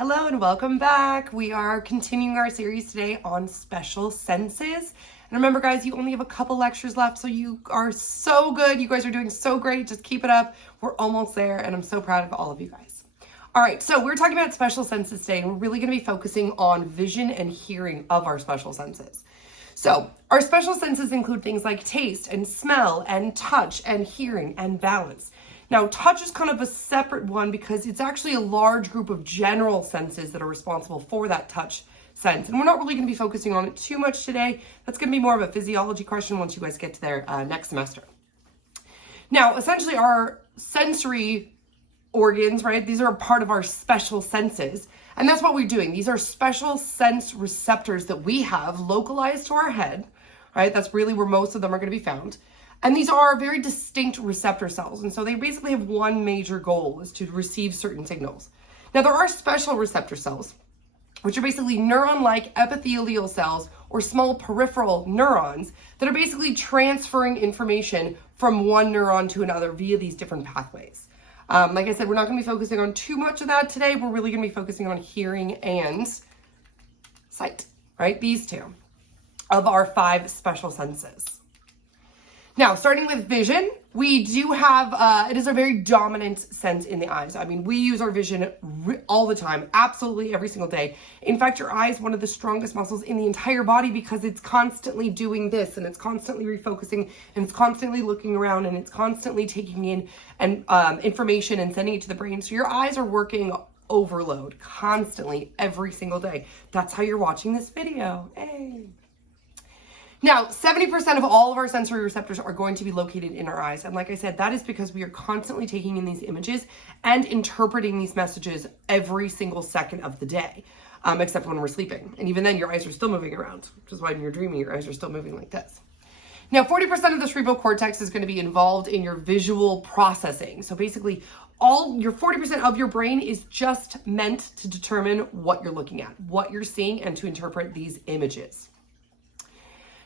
Hello and welcome back. We are continuing our series today on special senses. And remember guys, you only have a couple lectures left, so you are so good. You guys are doing so great. Just keep it up. We're almost there and I'm so proud of all of you guys. All right, so we're talking about special senses today, and we're really going to be focusing on vision and hearing of our special senses. So our special senses include things like taste and smell and touch and hearing and balance. Now, touch is kind of a separate one because it's actually a large group of general senses that are responsible for that touch sense. And we're not really going to be focusing on it too much today. That's going to be more of a physiology question once you guys get to there next semester. Now, essentially our sensory organs, right? These are a part of our special senses. And that's what we're doing. These are special sense receptors that we have localized to our head, right? That's really where most of them are going to be found. And these are very distinct receptor cells. And so they basically have one major goal, is to receive certain signals. Now there are special receptor cells, which are basically neuron-like epithelial cells or small peripheral neurons that are basically transferring information from one neuron to another via these different pathways. Like I said, we're not going to be focusing on too much of that today. We're really going to be focusing on hearing and sight, right? These two of our 5 special senses. Now, starting with vision, we do have, it is a very dominant sense in the eyes. I mean, we use our vision all the time, absolutely every single day. In fact, your eye is one of the strongest muscles in the entire body because it's constantly doing this, and it's constantly refocusing, and it's constantly looking around, and it's constantly taking in information and sending it to the brain. So your eyes are working overload constantly every single day. That's how you're watching this video. Hey. Now, 70% of all of our sensory receptors are going to be located in our eyes. And like I said, that is because we are constantly taking in these images and interpreting these messages every single second of the day, except when we're sleeping. And even then, your eyes are still moving around, which is why when you're dreaming, your eyes are still moving like this. Now, 40% of the cerebral cortex is going to be involved in your visual processing. So basically, all your 40% of your brain is just meant to determine what you're looking at, what you're seeing, and to interpret these images.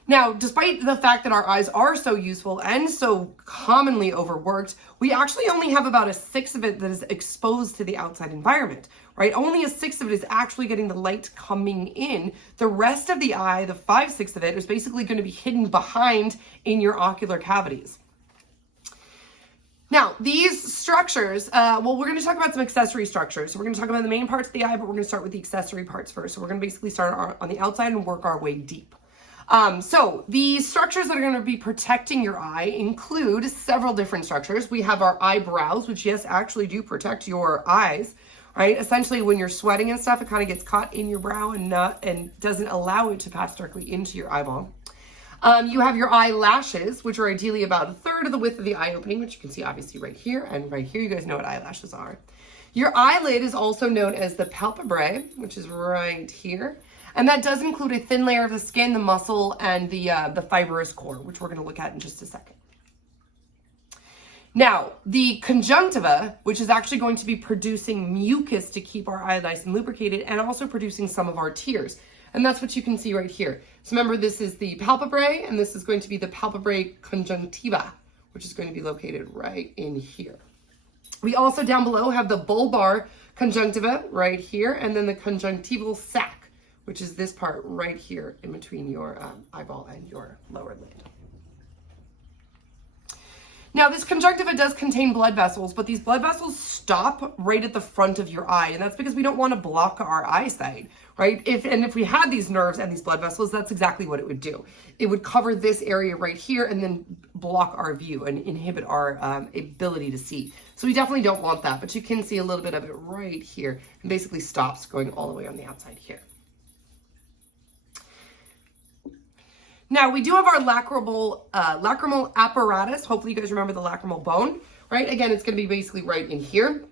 Now, despite the fact that our eyes are so useful and so commonly overworked, we actually only have about 1/6 of it that is exposed to the outside environment, right? Only 1/6 of it is actually getting the light coming in. The rest of the eye, the 5/6 of it, is basically going to be hidden behind in your ocular cavities. Now, these structures, well, we're going to talk about some accessory structures. So we're going to talk about the main parts of the eye, but we're going to start with the accessory parts first. So we're going to basically start on the outside and work our way deep. So the structures that are going to be protecting your eye include several different structures. We have our eyebrows, which yes, actually do protect your eyes, right? Essentially, when you're sweating and stuff, it kind of gets caught in your brow and doesn't allow it to pass directly into your eyeball. You have your eyelashes, which are ideally about 1/3 of the width of the eye opening, which you can see obviously right here and right here. You guys know what eyelashes are. Your eyelid is also known as the palpebrae, which is right here. And that does include a thin layer of the skin, the muscle, and the fibrous core, which we're going to look at in just a second. Now, the conjunctiva, which is actually going to be producing mucus to keep our eye nice and lubricated, and also producing some of our tears. And that's what you can see right here. So remember, this is the palpebrae, and this is going to be the palpebrae conjunctiva, which is going to be located right in here. We also down below have the bulbar conjunctiva right here, and then the conjunctival sac, which is this part right here in between your eyeball and your lower lid. Now, this conjunctiva does contain blood vessels, but these blood vessels stop right at the front of your eye, and that's because we don't want to block our eyesight, right? If we had these nerves and these blood vessels, that's exactly what it would do. It would cover this area right here and then block our view and inhibit our ability to see. So we definitely don't want that, but you can see a little bit of it right here, and basically stops going all the way on the outside here. Now, we do have our lacrimal apparatus. Hopefully you guys remember the lacrimal bone, right? Again, it's going to be basically right in here.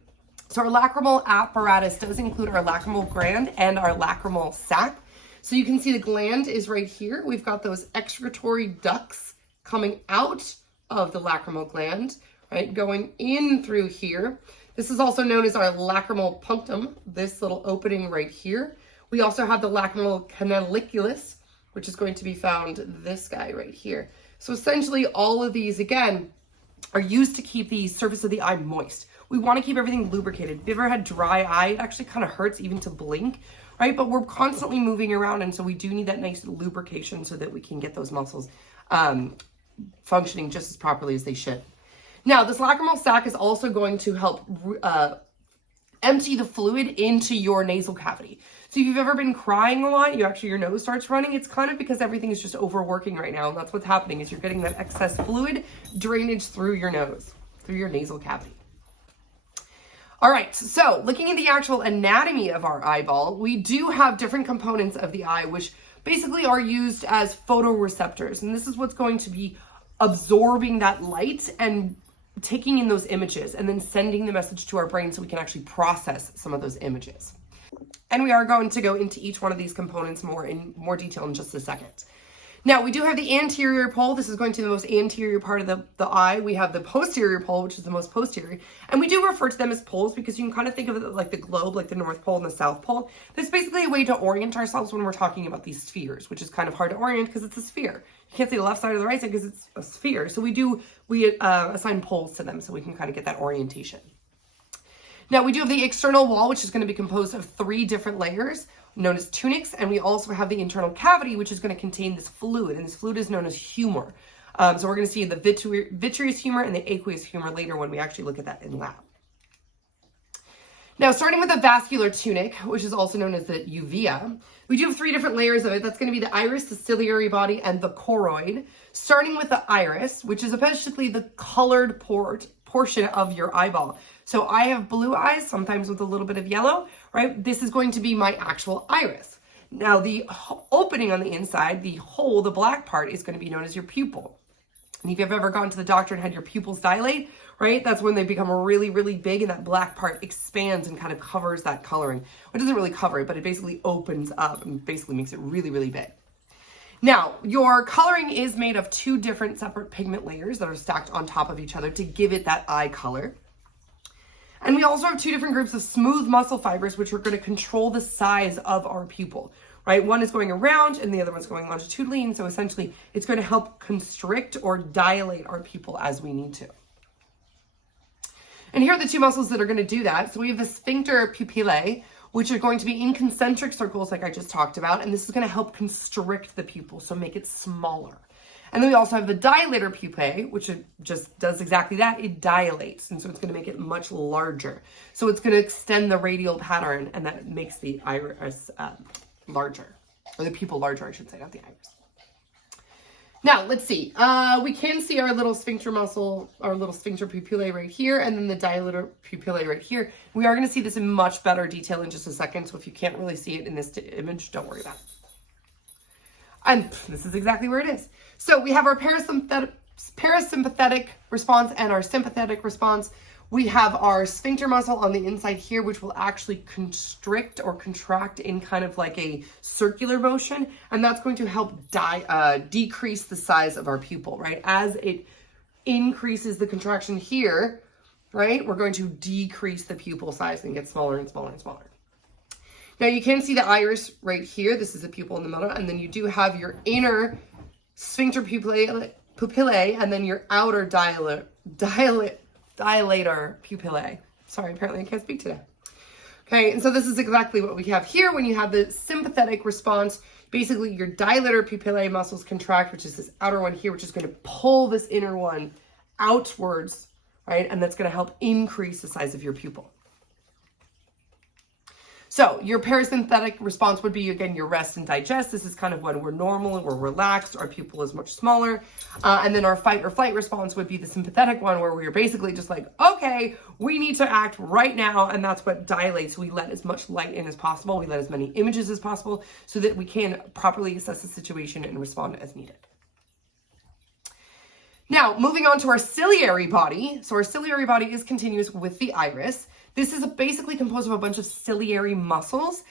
So our lacrimal apparatus does include our lacrimal gland and our lacrimal sac. So you can see the gland is right here. We've got those excretory ducts coming out of the lacrimal gland, right? Going in through here. This is also known as our lacrimal punctum, this little opening right here. We also have the lacrimal canaliculus, which is going to be found this guy right here. So essentially all of these, again, are used to keep the surface of the eye moist, we want to keep everything lubricated. If you've ever had dry eye, it actually kind of hurts even to blink, right? But we're constantly moving around, and so we do need that nice lubrication so that we can get those muscles functioning just as properly as they should. Now, this lacrimal sac is also going to help empty the fluid into your nasal cavity. So if you've ever been crying a lot, your nose starts running, it's kind of because everything is just overworking right now. And that's what's happening, is you're getting that excess fluid drainage through your nose, through your nasal cavity. All right, so looking at the actual anatomy of our eyeball, we do have different components of the eye, which basically are used as photoreceptors. And this is what's going to be absorbing that light and taking in those images and then sending the message to our brain so we can actually process some of those images. And we are going to go into each one of these components in more detail in just a second. Now, we do have the anterior pole. This is going to be the most anterior part of the eye. We have the posterior pole, which is the most posterior. And we do refer to them as poles because you can kind of think of it like the globe, like the North Pole and the South Pole. That's basically a way to orient ourselves when we're talking about these spheres, which is kind of hard to orient because it's a sphere. You can't say the left side or the right side because it's a sphere. So we assign poles to them so we can kind of get that orientation. Now, we do have the external wall, which is going to be composed of 3 different layers known as tunics, and we also have the internal cavity, which is going to contain this fluid, and this fluid is known as humor. So we're going to see the vitreous humor and the aqueous humor later when we actually look at that in lab. Now, starting with the vascular tunic, which is also known as the uvea, we do have 3 different layers of it. That's going to be the iris, the ciliary body, and the choroid. Starting with the iris, which is basically the colored portion of your eyeball. So I have blue eyes, sometimes with a little bit of yellow, right? This is going to be my actual iris. Now, the opening on the inside, the hole, the black part, is going to be known as your pupil. And if you've ever gone to the doctor and had your pupils dilate, right, that's when they become really, really big and that black part expands and kind of covers that coloring. Well, it doesn't really cover it, but it basically opens up and basically makes it really, really big. Now, your coloring is made of 2 different separate pigment layers that are stacked on top of each other to give it that eye color. And we also have 2 different groups of smooth muscle fibers, which are going to control the size of our pupil, right? One is going around and the other one's going longitudinally. And so essentially it's going to help constrict or dilate our pupil as we need to. And here are the 2 muscles that are going to do that. So we have the sphincter pupillae, which are going to be in concentric circles like I just talked about. And this is going to help constrict the pupil, so make it smaller. And then we also have the dilator pupae, which just does exactly that. It dilates, and so it's going to make it much larger. So it's going to extend the radial pattern, and that makes the iris larger, or the pupil larger, I should say, not the iris. Now, let's see. We can see our little sphincter muscle, our little sphincter pupillae right here, and then the dilator pupillae right here. We are going to see this in much better detail in just a second, so if you can't really see it in this image, don't worry about it. And this is exactly where it is. So we have our parasympathetic response and our sympathetic response. We have our sphincter muscle on the inside here, which will actually constrict or contract in kind of like a circular motion. And that's going to help decrease the size of our pupil, right? As it increases the contraction here, right, we're going to decrease the pupil size and get smaller and smaller and smaller. Now you can see the iris right here. This is the pupil in the middle. And then you do have your inner sphincter pupillae and then your outer dilator pupillae. Sorry, apparently I can't speak today. Okay, and so this is exactly what we have here. When you have the sympathetic response, basically your dilator pupillae muscles contract, which is this outer one here, which is going to pull this inner one outwards, right? And that's going to help increase the size of your pupil. So your parasympathetic response would be, again, your rest and digest. This is kind of when we're normal and we're relaxed. Our pupil is much smaller. And then our fight or flight response would be the sympathetic one, where we're basically just like, okay, we need to act right now. And that's what dilates. We let as much light in as possible. We let as many images as possible so that we can properly assess the situation and respond as needed. Now, moving on to our ciliary body. So our ciliary body is continuous with the iris. This is basically composed of a bunch of ciliary muscles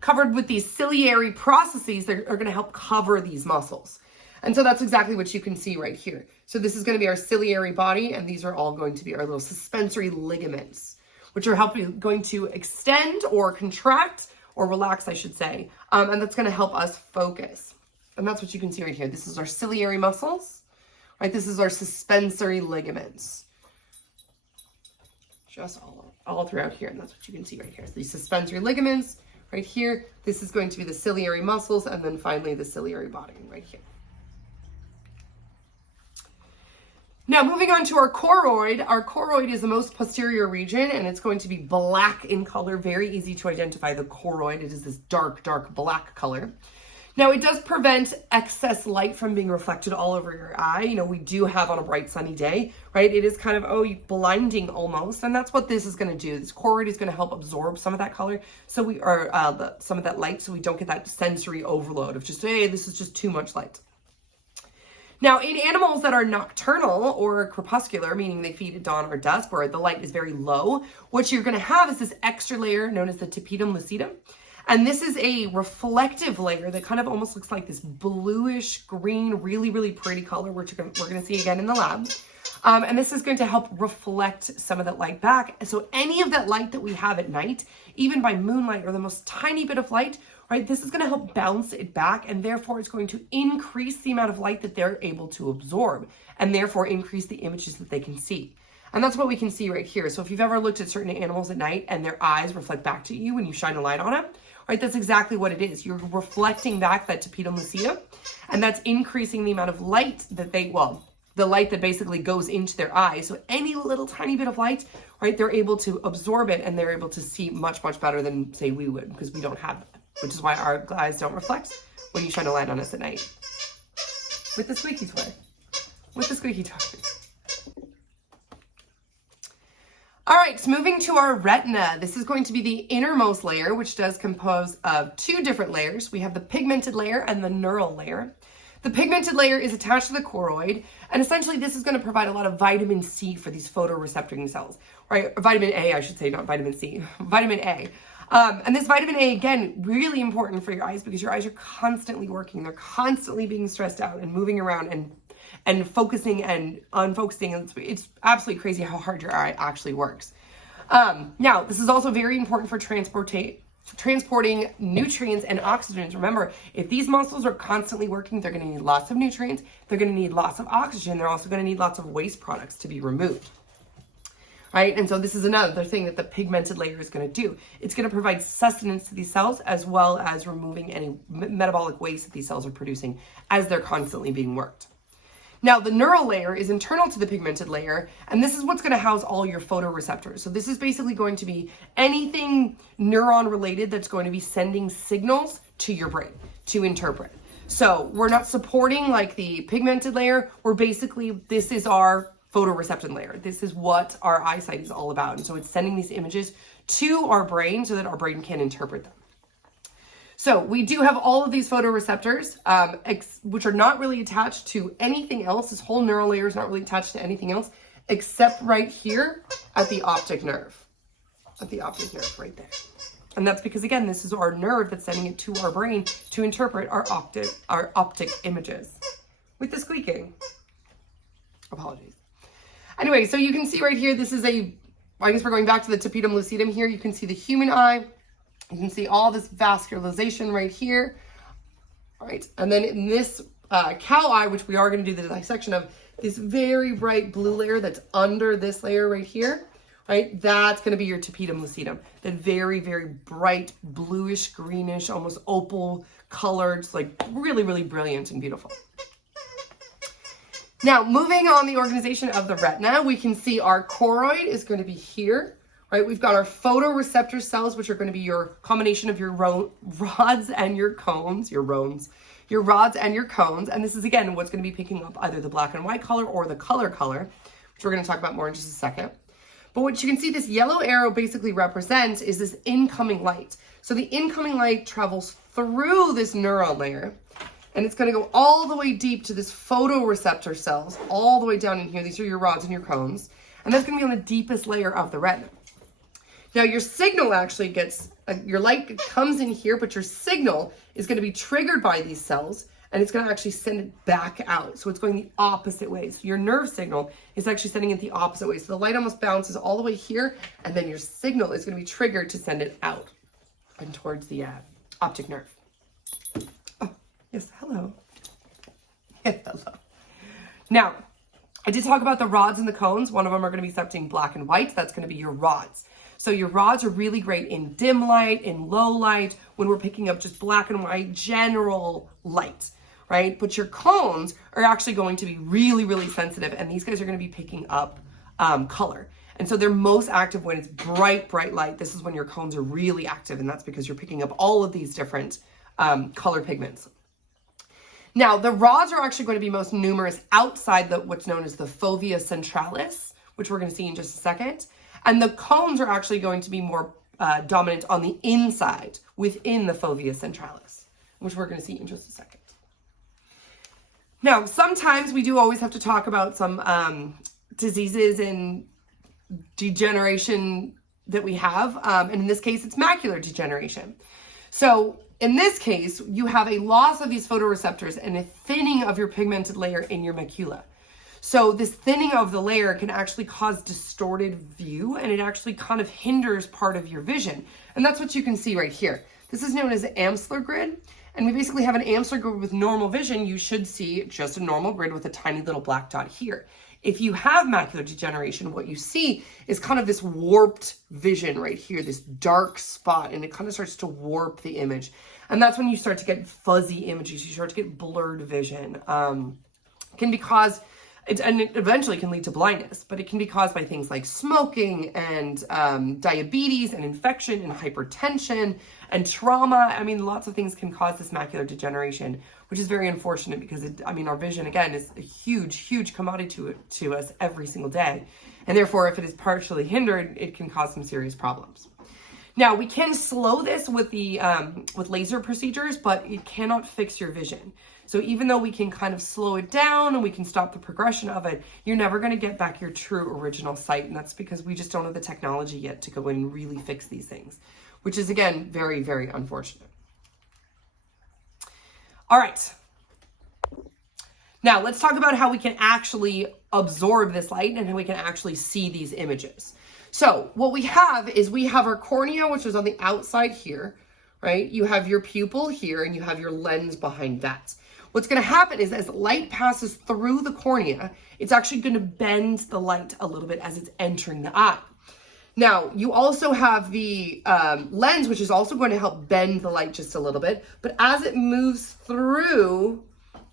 covered with these ciliary processes that are going to help cover these muscles. And so that's exactly what you can see right here. So this is going to be our ciliary body, and these are all going to be our little suspensory ligaments, which are going to extend or contract or relax, I should say. And that's going to help us focus. And that's what you can see right here. This is our ciliary muscles, right? This is our suspensory ligaments. just all throughout here. And that's what you can see right here. So these suspensory ligaments right here. This is going to be the ciliary muscles, and then finally the ciliary body right here. Now, moving on to our choroid. Our choroid is the most posterior region, and it's going to be black in color. Very easy to identify the choroid. It is this dark, dark black color. Now, it does prevent excess light from being reflected all over your eye. You know, we do have on a bright sunny day, right? It is kind of, blinding almost. And that's what this is going to do. This choroid is going to help absorb some of that color. So we are, some of that light, so we don't get that sensory overload of just, hey, this is just too much light. Now, in animals that are nocturnal or crepuscular, meaning they feed at dawn or dusk, where the light is very low, what you're going to have is this extra layer known as the tapetum lucidum. And this is a reflective layer that kind of almost looks like this bluish green, really, really pretty color, which we're going to see again in the lab. And this is going to help reflect some of that light back. So any of that light that we have at night, even by moonlight or the most tiny bit of light, right, this is going to help bounce it back, and therefore it's going to increase the amount of light that they're able to absorb, and therefore increase the images that they can see. And that's what we can see right here. So if you've ever looked at certain animals at night and their eyes reflect back to you when you shine a light on them, right, that's exactly what it is. You're reflecting back that tapetum lucidum, and that's increasing the amount of light that the light that basically goes into their eyes. So any little tiny bit of light, right, they're able to absorb it, and they're able to see much, much better than, say, we would, because we don't have that, which is why our eyes don't reflect when you shine a light on us at night. With the squeaky toy. With the squeaky toy. All right, so moving to our retina. This is going to be the innermost layer, which does compose of two different layers. We have the pigmented layer and the neural layer. The pigmented layer is attached to the choroid, and essentially this is going to provide a lot of vitamin C for these photoreceptoring cells, right? Or vitamin A, I should say, not vitamin C, vitamin A. And this vitamin A, again, really important for your eyes because your eyes are constantly working. They're constantly being stressed out and moving around and focusing and unfocusing. It's absolutely crazy how hard your eye actually works. Now, this is also very important for transporting nutrients and oxygens. Remember, if these muscles are constantly working, they're going to need lots of nutrients. They're going to need lots of oxygen. They're also going to need lots of waste products to be removed. Right? And so this is another thing that the pigmented layer is going to do. It's going to provide sustenance to these cells as well as removing any metabolic waste that these cells are producing as they're constantly being worked. Now, the neural layer is internal to the pigmented layer, and this is what's going to house all your photoreceptors. So this is basically going to be anything neuron related that's going to be sending signals to your brain to interpret. So we're not supporting like the pigmented layer. This is our photoreceptor layer. This is what our eyesight is all about. And so it's sending these images to our brain so that our brain can interpret them. So we do have all of these photoreceptors, which are not really attached to anything else. This whole neural layer is not really attached to anything else except right here at the optic nerve. At the optic nerve right there. And that's because, again, this is our nerve that's sending it to our brain to interpret our optic images. With the squeaking. Apologies. Anyway, so you can see right here, this is I guess we're going back to the tapetum lucidum here. You can see the human eye. You can see all this vascularization right here. All right, and then in this cow eye, which we are going to do the dissection of, this very bright blue layer that's under this layer right here, right? That's going to be your tapetum lucidum. That very, very bright bluish, greenish, almost opal colored, like really, really brilliant and beautiful. Now, moving on the organization of the retina, we can see our choroid is going to be here, right? We've got our photoreceptor cells, which are going to be your combination of your rods and your cones, your rods and your cones. And this is, again, what's going to be picking up either the black and white color or the color, which we're going to talk about more in just a second. But what you can see this yellow arrow basically represents is this incoming light. So the incoming light travels through this neural layer, and it's going to go all the way deep to this photoreceptor cells, all the way down in here. These are your rods and your cones. And that's going to be on the deepest layer of the retina. Now, your signal actually gets, your light comes in here, but your signal is going to be triggered by these cells, and it's going to actually send it back out. So it's going the opposite way. So your nerve signal is actually sending it the opposite way. So the light almost bounces all the way here, and then your signal is going to be triggered to send it out and towards the optic nerve. Oh, yes, hello. Yes, hello. Now, I did talk about the rods and the cones. One of them are going to be accepting black and white. That's going to be your rods. So your rods are really great in dim light, in low light, when we're picking up just black and white general light, right? But your cones are actually going to be really, really sensitive, and these guys are going to be picking up color. And so they're most active when it's bright, bright light. This is when your cones are really active, and that's because you're picking up all of these different color pigments. Now, the rods are actually going to be most numerous outside what's known as the fovea centralis, which we're going to see in just a second. And the cones are actually going to be more dominant on the inside within the fovea centralis, which we're going to see in just a second. Now, sometimes we do always have to talk about some diseases and degeneration that we have. And in this case, it's macular degeneration. So in this case, you have a loss of these photoreceptors and a thinning of your pigmented layer in your macula. So this thinning of the layer can actually cause distorted view, and it actually kind of hinders part of your vision. And that's what you can see right here. This is known as Amsler grid. And we basically have an Amsler grid with normal vision. You should see just a normal grid with a tiny little black dot here. If you have macular degeneration, what you see is kind of this warped vision right here, this dark spot, and it kind of starts to warp the image. And that's when you start to get fuzzy images. You start to get blurred vision. Can be caused, and it eventually can lead to blindness, but it can be caused by things like smoking and diabetes and infection and hypertension and trauma. I mean, lots of things can cause this macular degeneration, which is very unfortunate because, our vision, again, is a huge, huge commodity to us every single day. And therefore, if it is partially hindered, it can cause some serious problems. Now, we can slow this with the with laser procedures, but it cannot fix your vision. So even though we can kind of slow it down and we can stop the progression of it, you're never going to get back your true original sight. And that's because we just don't have the technology yet to go in and really fix these things, which is, again, very, very unfortunate. All right. Now, let's talk about how we can actually absorb this light and how we can actually see these images. So what we have is we have our cornea, which is on the outside here, right? You have your pupil here, and you have your lens behind that. What's going to happen is as light passes through the cornea, it's actually going to bend the light a little bit as it's entering the eye. Now, you also have the lens, which is also going to help bend the light just a little bit. But as it moves through,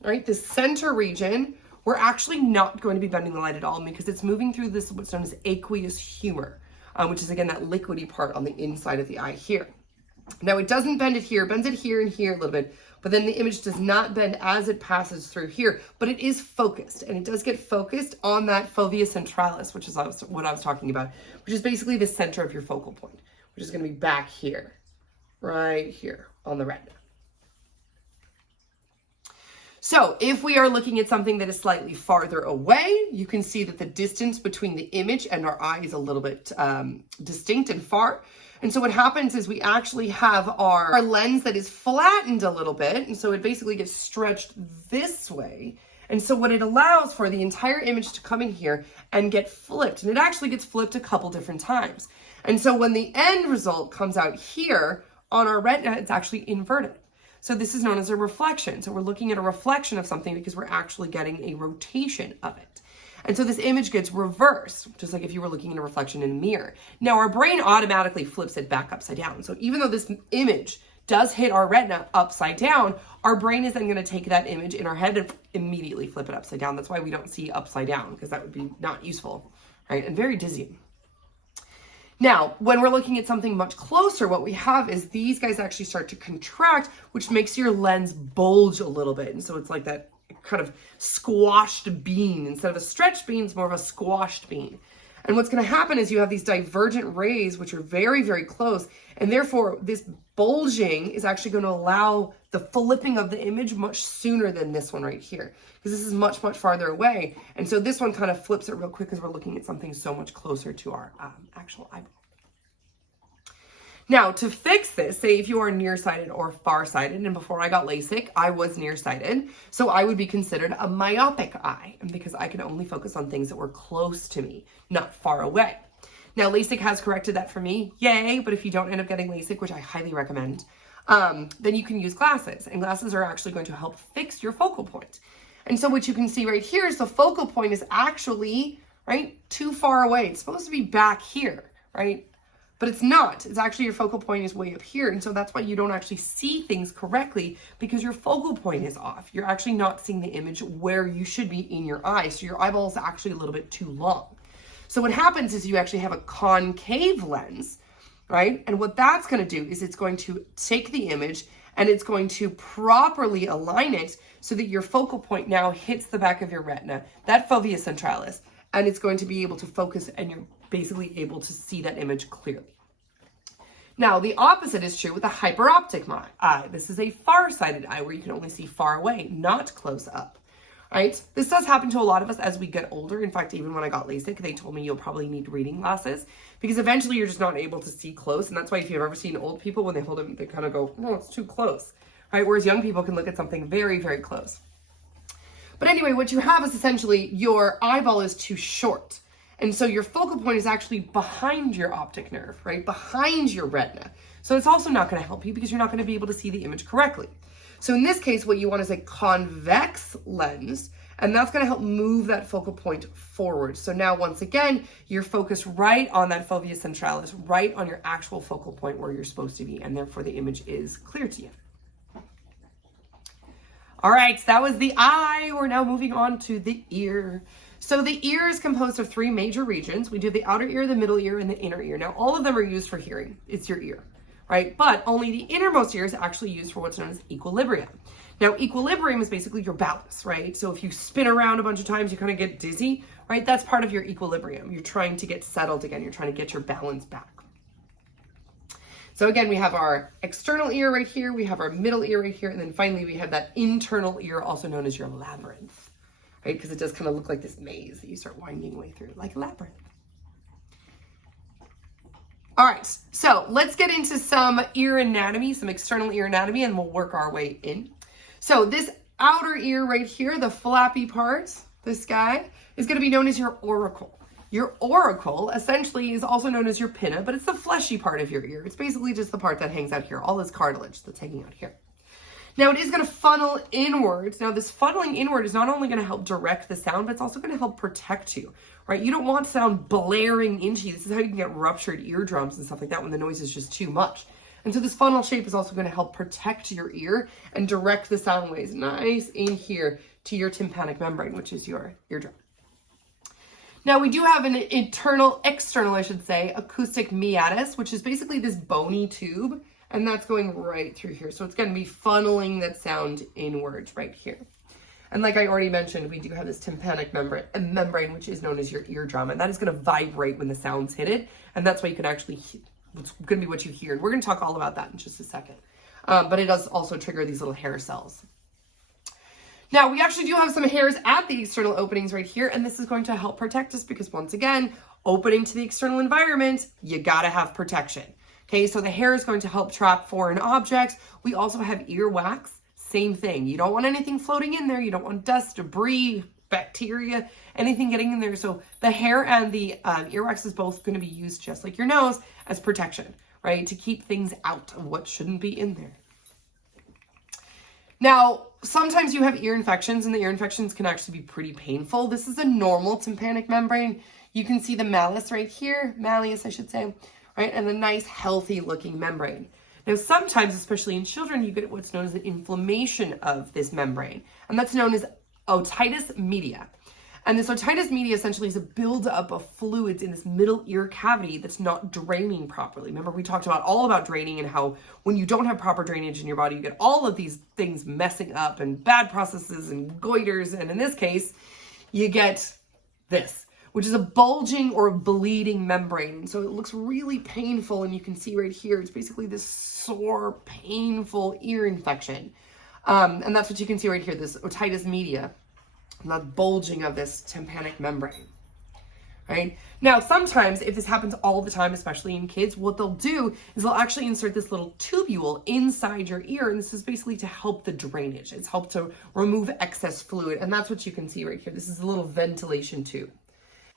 right, the center region, we're actually not going to be bending the light at all because it's moving through this, what's known as aqueous humor, which is, again, that liquidy part on the inside of the eye here. Now, it doesn't bend it here, it bends it here and here a little bit, but then the image does not bend as it passes through here, but it is focused, and it does get focused on that fovea centralis, which is what I was talking about, which is basically the center of your focal point, which is going to be back here, right here on the retina. So if we are looking at something that is slightly farther away, you can see that the distance between the image and our eye is a little bit distinct and far. And so what happens is we actually have our lens that is flattened a little bit. And so it basically gets stretched this way. And so what it allows for the entire image to come in here and get flipped. And it actually gets flipped a couple different times. And so when the end result comes out here on our retina, it's actually inverted. So this is known as a reflection. So we're looking at a reflection of something because we're actually getting a rotation of it. And so this image gets reversed, just like if you were looking at a reflection in a mirror. Now our brain automatically flips it back upside down. So even though this image does hit our retina upside down, our brain is then going to take that image in our head and immediately flip it upside down. That's why we don't see upside down, because that would be not useful, right? And very dizzying. Now, when we're looking at something much closer, what we have is these guys actually start to contract, which makes your lens bulge a little bit. And so it's like that kind of squashed bean. Instead of a stretched bean, it's more of a squashed bean. And what's going to happen is you have these divergent rays, which are very, very close. And therefore, this bulging is actually going to allow the flipping of the image much sooner than this one right here, because this is much, much farther away. And so this one kind of flips it real quick because we're looking at something so much closer to our actual eyeball. Now, to fix this, say if you are nearsighted or farsighted, and before I got LASIK, I was nearsighted, so I would be considered a myopic eye, and because I could only focus on things that were close to me, not far away. Now, LASIK has corrected that for me, yay, but if you don't end up getting LASIK, which I highly recommend, then you can use glasses, and glasses are actually going to help fix your focal point. And so what you can see right here is the focal point is actually, right, too far away. It's supposed to be back here, right? But it's not. It's actually your focal point is way up here. And so that's why you don't actually see things correctly, because your focal point is off. You're actually not seeing the image where you should be in your eye. So your eyeball is actually a little bit too long. So what happens is you actually have a concave lens, right? And what that's going to do is it's going to take the image and it's going to properly align it so that your focal point now hits the back of your retina, that fovea centralis, and it's going to be able to focus and you're basically able to see that image clearly. Now, the opposite is true with a hyperoptic eye. This is a far-sighted eye where you can only see far away, not close up, right? This does happen to a lot of us as we get older. In fact, even when I got LASIK, they told me you'll probably need reading glasses because eventually you're just not able to see close. And that's why if you've ever seen old people, when they hold them, they kind of go, no, it's too close, right? Whereas young people can look at something very, very close. But anyway, what you have is essentially your eyeball is too short. And so your focal point is actually behind your optic nerve, right? Behind your retina. So it's also not going to help you because you're not going to be able to see the image correctly. So in this case, what you want is a convex lens, and that's going to help move that focal point forward. So now, once again, you're focused right on that fovea centralis, right on your actual focal point where you're supposed to be, and therefore the image is clear to you. All right, that was the eye. We're now moving on to the ear. So the ear is composed of three major regions. We do the outer ear, the middle ear, and the inner ear. Now, all of them are used for hearing. It's your ear, right? But only the innermost ear is actually used for what's known as equilibrium. Now, equilibrium is basically your balance, right? So if you spin around a bunch of times, you kind of get dizzy, right? That's part of your equilibrium. You're trying to get settled again. You're trying to get your balance back. So again, we have our external ear right here, we have our middle ear right here, and then finally we have that internal ear, also known as your labyrinth, right? Because it does kind of look like this maze that you start winding your way through, like a labyrinth. All right, so let's get into some ear anatomy, some external ear anatomy, and we'll work our way in. So this outer ear right here, the flappy part, this guy, is going to be known as your auricle. Your auricle essentially is also known as your pinna, but it's the fleshy part of your ear. It's basically just the part that hangs out here, all this cartilage that's hanging out here. Now it is going to funnel inwards. Now this funneling inward is not only going to help direct the sound, but it's also going to help protect you, right? You don't want sound blaring into you. This is how you can get ruptured eardrums and stuff like that when the noise is just too much. And so this funnel shape is also going to help protect your ear and direct the sound waves nice in here to your tympanic membrane, which is your eardrum. Now we do have an external, I should say, acoustic meatus, which is basically this bony tube, and that's going right through here. So it's going to be funneling that sound inwards right here. And like I already mentioned, we do have this tympanic membrane, which is known as your eardrum, and that is going to vibrate when the sounds hit it, and that's why you can actually, it's going to be what you hear. And we're going to talk all about that in just a second. But it does also trigger these little hair cells. Now, we actually do have some hairs at the external openings right here, and this is going to help protect us because, once again, opening to the external environment, you gotta have protection. Okay, so the hair is going to help trap foreign objects. We also have earwax, same thing. You don't want anything floating in there. You don't want dust, debris, bacteria, anything getting in there. So the hair and the earwax is both gonna be used just like your nose as protection, right? To keep things out of what shouldn't be in there. Now, sometimes you have ear infections, and the ear infections can actually be pretty painful. This is a normal tympanic membrane. You can see the malleus right here, malleus I should say, right? And the nice healthy looking membrane. Now, sometimes, especially in children, you get what's known as an inflammation of this membrane, and that's known as otitis media. And this otitis media essentially is a buildup of fluids in this middle ear cavity that's not draining properly. Remember, we talked all about draining and how when you don't have proper drainage in your body, you get all of these things messing up and bad processes and goiters. And in this case, you get this, which is a bulging or bleeding membrane. So it looks really painful, and you can see right here, it's basically this sore, painful ear infection. And that's what you can see right here, this otitis media. The bulging of this tympanic membrane, right? Now, sometimes if this happens all the time, especially in kids, what they'll do is they'll actually insert this little tubule inside your ear, and this is basically to help the drainage. It's helped to remove excess fluid, and that's what you can see right here. This is a little ventilation tube.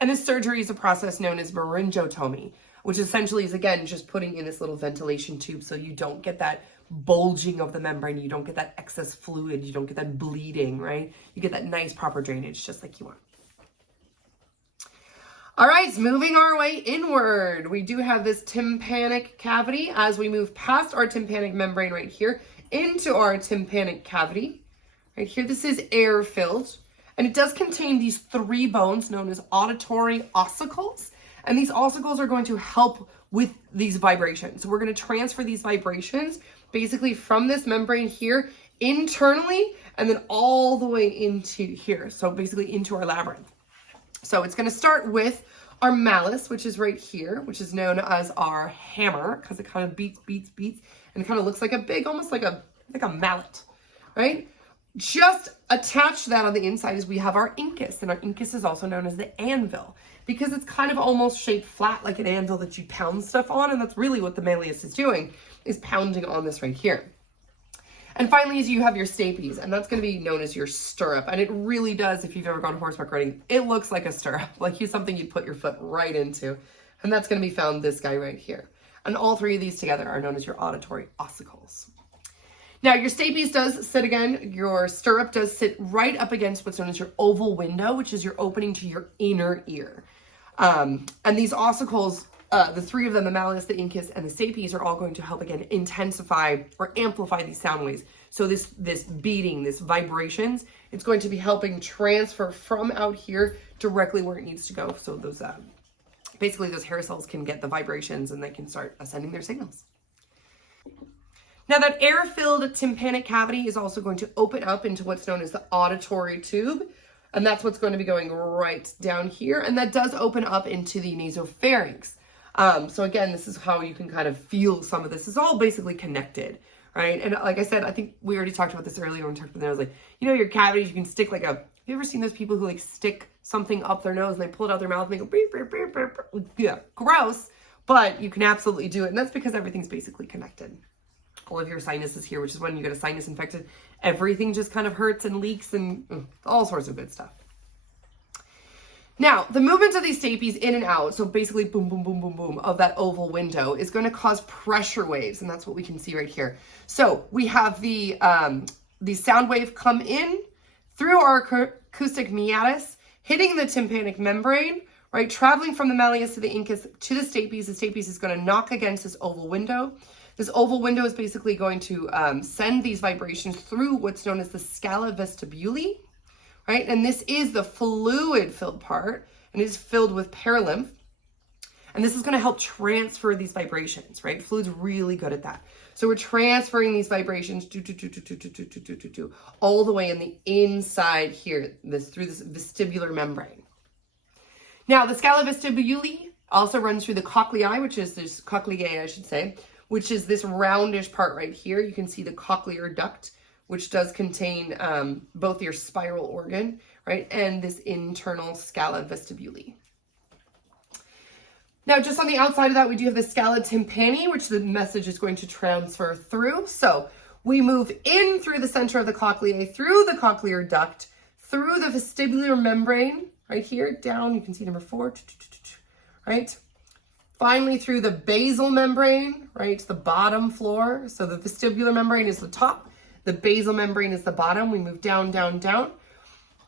And this surgery is a process known as laryngotomy, which essentially is, again, just putting in this little ventilation tube so you don't get that bulging of the membrane. You don't get that excess fluid. You don't get that bleeding, right? You get that nice proper drainage just like you want. All right, moving our way inward. We do have this tympanic cavity. As we move past our tympanic membrane right here into our tympanic cavity, right here, this is air filled. And it does contain these 3 bones known as auditory ossicles. And these ossicles are going to help with these vibrations. So we're going to transfer these vibrations basically from this membrane here internally and then all the way into here. So basically into our labyrinth. So it's going to start with our malleus, which is right here, which is known as our hammer because it kind of beats, and it kind of looks like a big, almost like a mallet, right? Just attached to that on the inside is we have our incus, and our incus is also known as the anvil because it's kind of almost shaped flat like an anvil that you pound stuff on, and that's really what the malleus is doing, is pounding on this right here. And finally, is you have your stapes, and that's going to be known as your stirrup. And it really does, if you've ever gone horseback riding, it looks like a stirrup, like it's something you'd put your foot right into. And that's going to be found this guy right here. And all 3 of these together are known as your auditory ossicles. Now, your stapes does sit again, your stirrup does sit right up against what's known as your oval window, which is your opening to your inner ear. And these ossicles, the 3 of them, the malleus, the incus, and the stapes, are all going to help, again, intensify or amplify these sound waves. So this beating, this vibrations, it's going to be helping transfer from out here directly where it needs to go. So those, basically those hair cells can get the vibrations and they can start sending their signals. Now that air-filled tympanic cavity is also going to open up into what's known as the auditory tube. And that's what's going to be going right down here. And that does open up into the nasopharynx. So again, this is how you can kind of feel some of this. It's all basically connected, right? And like I said, I think we already talked about this earlier when we talked about that. I was like, you know, your cavities, you can stick like have you ever seen those people who like stick something up their nose and they pull it out their mouth and they go, beep, beep, beep, beep. Yeah, gross, but you can absolutely do it. And that's because everything's basically connected. All of your sinuses here, which is when you get a sinus infected, everything just kind of hurts and leaks and all sorts of good stuff. Now, the movement of these stapes in and out, so basically boom, boom, boom, boom, boom, of that oval window is going to cause pressure waves, and that's what we can see right here. So we have the sound wave come in through our acoustic meatus, hitting the tympanic membrane, right, traveling from the malleus to the incus to the stapes. The stapes is going to knock against this oval window. This oval window is basically going to send these vibrations through what's known as the scala vestibuli, right? And this is the fluid-filled part, and it is filled with perilymph. And this is going to help transfer these vibrations, right? Fluid's really good at that. So we're transferring these vibrations all the way in the inside here, through this vestibular membrane. Now, the scala vestibuli also runs through the cochleae, which is this cochleae, I should say, which is this roundish part right here. You can see the cochlear duct, which does contain both your spiral organ, right, and this internal scala vestibuli. Now, just on the outside of that, we do have the scala tympani, which the message is going to transfer through. So we move in through the center of the cochleae, through the cochlear duct, through the vestibular membrane, right here, down, you can see number 4, right? Finally, through the basal membrane, right, the bottom floor. So the vestibular membrane is the top. The basal membrane is the bottom. We move down, down, down,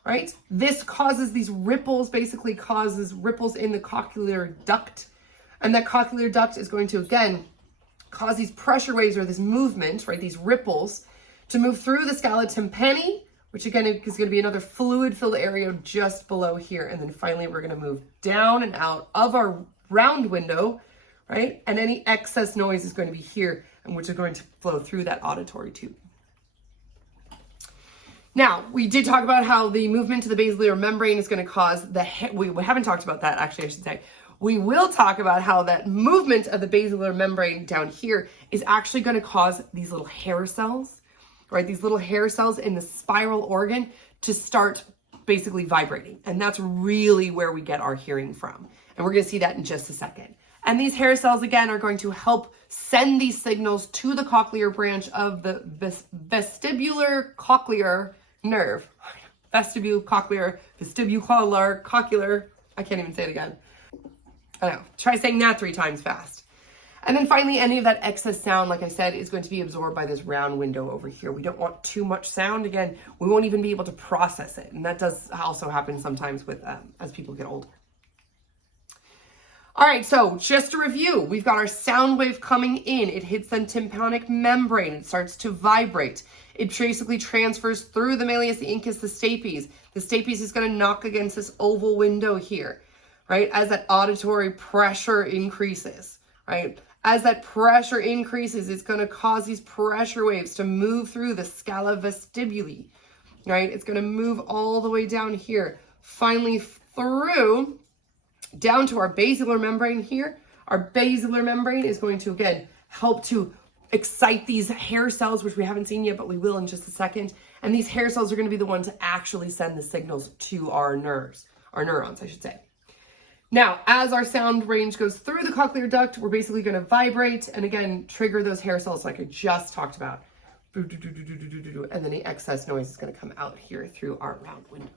right? This causes these ripples, basically causes ripples in the cochlear duct. And that cochlear duct is going to, again, cause these pressure waves or this movement, right, these ripples, to move through the scala tympani, which again is going to be another fluid-filled area just below here. And then finally, we're going to move down and out of our round window, right? And any excess noise is going to be here, and which is going to flow through that auditory tube. Now, we did talk about how the movement to the basilar membrane is going to cause we haven't talked about that, actually, I should say. We will talk about how that movement of the basilar membrane down here is actually going to cause these little hair cells, right? These little hair cells in the spiral organ to start basically vibrating. And that's really where we get our hearing from. And we're going to see that in just a second. And these hair cells, again, are going to help send these signals to the cochlear branch of the vestibular cochlear nerve. Vestibular, cochlear, I can't even say it again. I know, try saying that 3 times fast. And then finally, any of that excess sound, like I said, is going to be absorbed by this round window over here. We don't want too much sound. Again, we won't even be able to process it. And that does also happen sometimes with as people get older. All right, so just to review, we've got our sound wave coming in. It hits the tympanic membrane. It starts to vibrate. It basically transfers through the malleus, the incus, the stapes. The stapes is going to knock against this oval window here, right? As that auditory pressure increases, right? As that pressure increases, it's going to cause these pressure waves to move through the scala vestibuli, right? It's going to move all the way down here, finally through, down to our basilar membrane here. Our basilar membrane is going to, again, help to excite these hair cells, which we haven't seen yet, but we will in just a second. And these hair cells are going to be the ones that actually send the signals to our nerves, our neurons, I should say. Now, as our sound range goes through the cochlear duct, we're basically going to vibrate and again, trigger those hair cells like I just talked about. And then the excess noise is going to come out here through our round window.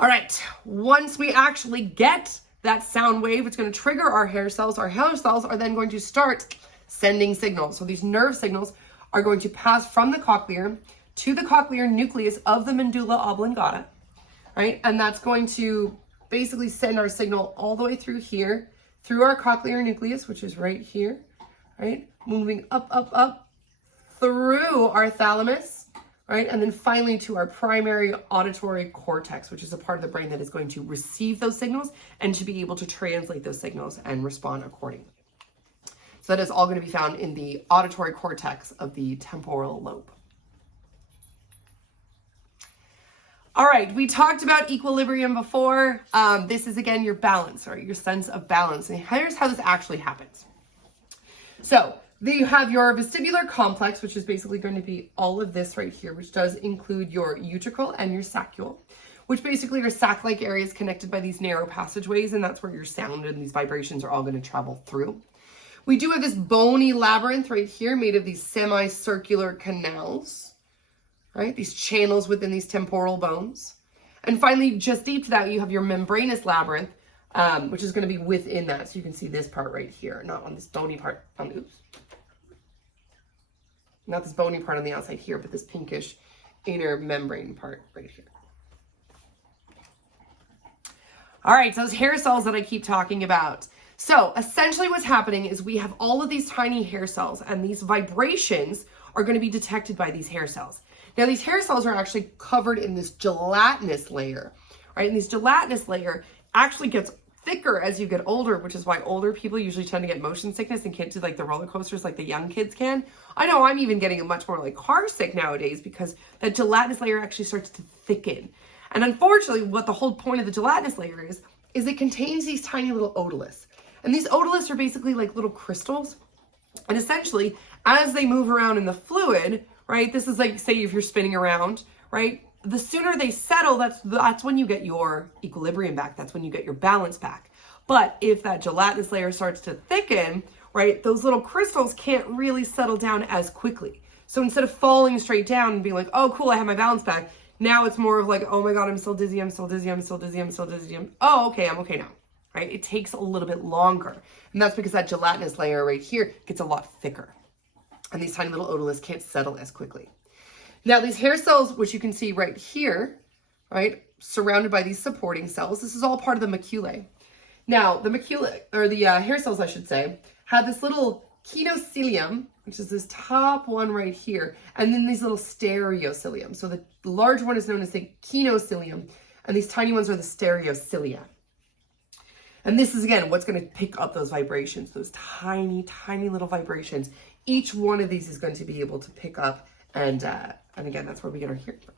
All right, once we actually get that sound wave, it's going to trigger our hair cells. Our hair cells are then going to start sending signals. So these nerve signals are going to pass from the cochlear to the cochlear nucleus of the medulla oblongata, right? And that's going to basically send our signal all the way through here, through our cochlear nucleus, which is right here, right? Moving up, up, up, through our thalamus, right? And then finally to our primary auditory cortex, which is a part of the brain that is going to receive those signals and to be able to translate those signals and respond accordingly. So that is all going to be found in the auditory cortex of the temporal lobe. All right, we talked about equilibrium before. This is, again, your balance, or your sense of balance. And here's how this actually happens. So you have your vestibular complex, which is basically going to be all of this right here, which does include your utricle and your saccule, which basically are sac-like areas connected by these narrow passageways, and that's where your sound and these vibrations are all going to travel through. We do have this bony labyrinth right here made of these semicircular canals, right? These channels within these temporal bones. And finally, just deep to that, you have your membranous labyrinth, which is going to be within that. So you can see this part right here, not on this bony part on, oops. Not this bony part on the outside here, but this pinkish inner membrane part right here. All right, so those hair cells that I keep talking about. So essentially what's happening is we have all of these tiny hair cells, and these vibrations are going to be detected by these hair cells. Now, these hair cells are actually covered in this gelatinous layer, right? And this gelatinous layer actually gets thicker as you get older, which is why older people usually tend to get motion sickness and can't do like the roller coasters like the young kids can. I know I'm even getting much more like car sick nowadays because that gelatinous layer actually starts to thicken. And unfortunately, what the whole point of the gelatinous layer is it contains these tiny little otoliths. And these otoliths are basically like little crystals. And essentially, as they move around in the fluid, right, this is like, say if you're spinning around, right, the sooner they settle, that's when you get your equilibrium back. That's when you get your balance back. But if that gelatinous layer starts to thicken, right, those little crystals can't really settle down as quickly. So instead of falling straight down and being like, oh, cool, I have my balance back, now it's more of like, oh my God, I'm still dizzy, I'm still dizzy, I'm still dizzy, I'm still dizzy. Oh, okay, I'm okay now, right? It takes a little bit longer. And that's because that gelatinous layer right here gets a lot thicker. And these tiny little otoliths can't settle as quickly. Now, these hair cells, which you can see right here, right, surrounded by these supporting cells, this is all part of the maculae. Now, the maculae, or the hair cells, I should say, have this little kinocilium, which is this top one right here, and then these little stereocilium. So the large one is known as the kinocilium, and these tiny ones are the stereocilia. And this is, again, what's going to pick up those vibrations, those tiny, tiny little vibrations. Each one of these is going to be able to pick up, and again, that's where we get our hearing from.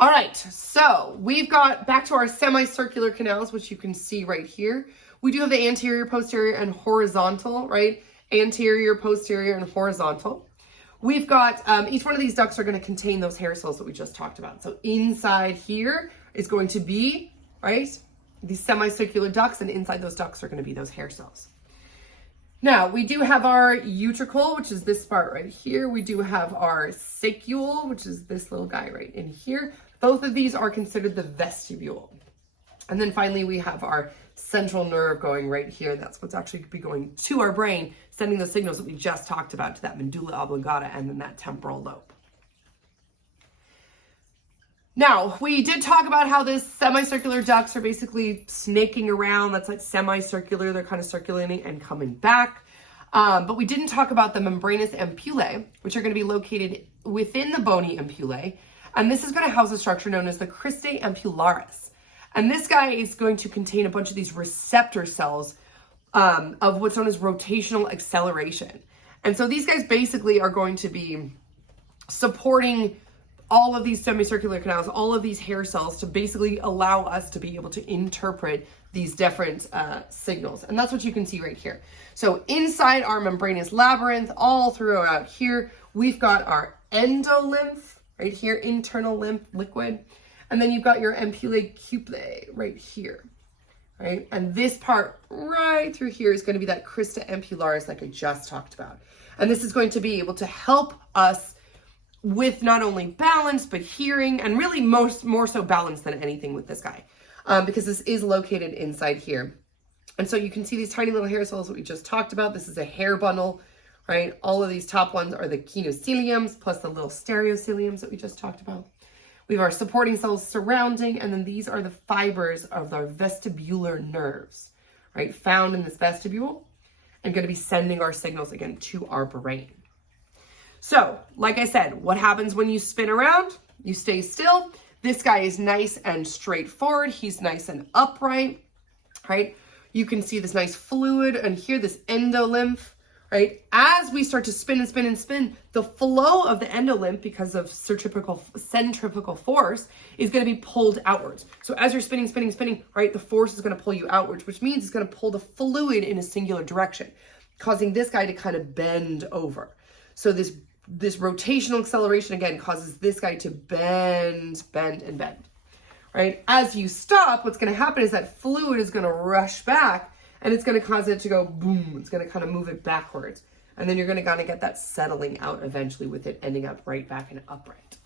All right, so we've got back to our semicircular canals, which you can see right here. We do have the anterior, posterior, and horizontal, right? Anterior, posterior, and horizontal. We've got, each one of these ducts are going to contain those hair cells that we just talked about. So inside here is going to be, right, these semicircular ducts, and inside those ducts are going to be those hair cells. Now, we do have our utricle, which is this part right here. We do have our saccule, which is this little guy right in here. Both of these are considered the vestibule. And then finally, we have our central nerve going right here. That's what's actually be going to our brain, sending those signals that we just talked about to that medulla oblongata and then that temporal lobe. Now, we did talk about how this semicircular ducts are basically snaking around. That's like semicircular. They're kind of circulating and coming back. But we didn't talk about the membranous ampullae, which are going to be located within the bony ampullae. And this is going to house a structure known as the cristae ampullaris. And this guy is going to contain a bunch of these receptor cells of what's known as rotational acceleration. And so these guys basically are going to be supporting all of these semicircular canals, all of these hair cells to basically allow us to be able to interpret these different signals. And that's what you can see right here. So inside our membranous labyrinth, all throughout here, we've got our endolymph right here, internal lymph liquid. And then you've got your ampullae cuprae right here, right? And this part right through here is going to be that crista ampullaris like I just talked about. And this is going to be able to help us with not only balance, but hearing, and really more so balance than anything with this guy, because this is located inside here. And so you can see these tiny little hair cells that we just talked about. This is a hair bundle, right? All of these top ones are the kinociliums plus the little stereociliums that we just talked about. We have our supporting cells surrounding, and then these are the fibers of our vestibular nerves, right? Found in this vestibule and going to be sending our signals again to our brain. So, like I said, what happens when you spin around? You stay still. This guy is nice and straightforward. He's nice and upright, right? You can see this nice fluid and here, this endolymph, right? As we start to spin and spin and spin, the flow of the endolymph, because of centrifugal force, is going to be pulled outwards. So as you're spinning, spinning, spinning, right, the force is going to pull you outwards, which means it's going to pull the fluid in a singular direction, causing this guy to kind of bend over. So this rotational acceleration, again, causes this guy to bend, right? As you stop, what's going to happen is that fluid is going to rush back, and it's going to cause it to go boom. It's going to kind of move it backwards. And then you're going to kind of get that settling out eventually with it ending up right back in upright.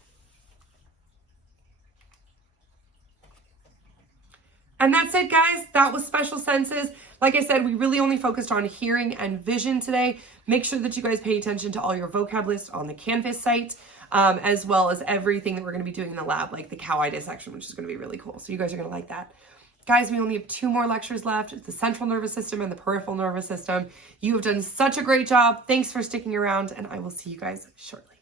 And that's it, guys. That was Special Senses. Like I said, we really only focused on hearing and vision today. Make sure that you guys pay attention to all your vocab lists on the Canvas site, as well as everything that we're going to be doing in the lab, like the cow eye dissection, which is going to be really cool. So you guys are going to like that. Guys, we only have 2 more lectures left. It's the central nervous system and the peripheral nervous system. You have done such a great job. Thanks for sticking around, and I will see you guys shortly.